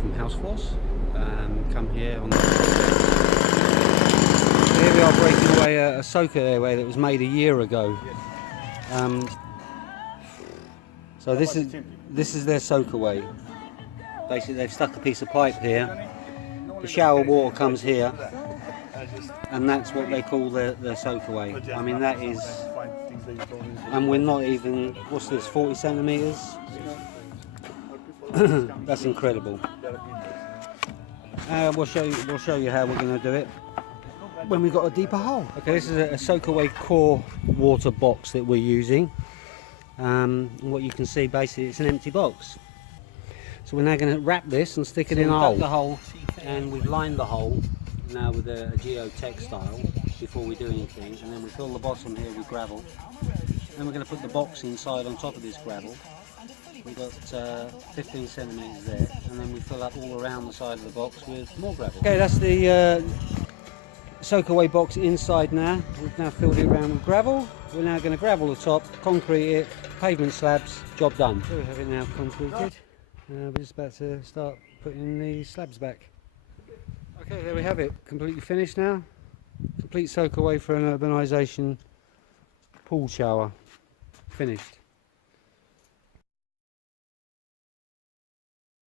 from HouseForce. Come here on the... Here we are breaking away a Soakaway that was made a year ago. So this is their Soakaway. Basically they've stuck a piece of pipe here. The shower water comes here, and that's what they call their Soakaway. I mean, that is, and we're not even, what's this, 40 centimeters? That's incredible. We'll show you how we're going to do it when we've got a deeper hole. Okay, this is a Soakaway core water box that we're using. What you can see, basically, it's an empty box. So we're now going to wrap this and stick it in a hole. And we've lined the hole now with a geotextile before we do anything, and then we fill the bottom here with gravel. Then we're going to put the box inside on top of this gravel. We've got 15 centimeters there, and then we fill up all around the side of the box with more gravel. Okay, that's the Soakaway box inside now. We've now filled it around with gravel. We're now going to gravel the top, concrete it, pavement slabs, job done. So we have it now concreted. We're just about to start putting the slabs back. Okay, there we have it, completely finished now. Complete Soakaway for an urbanisation pool shower, finished.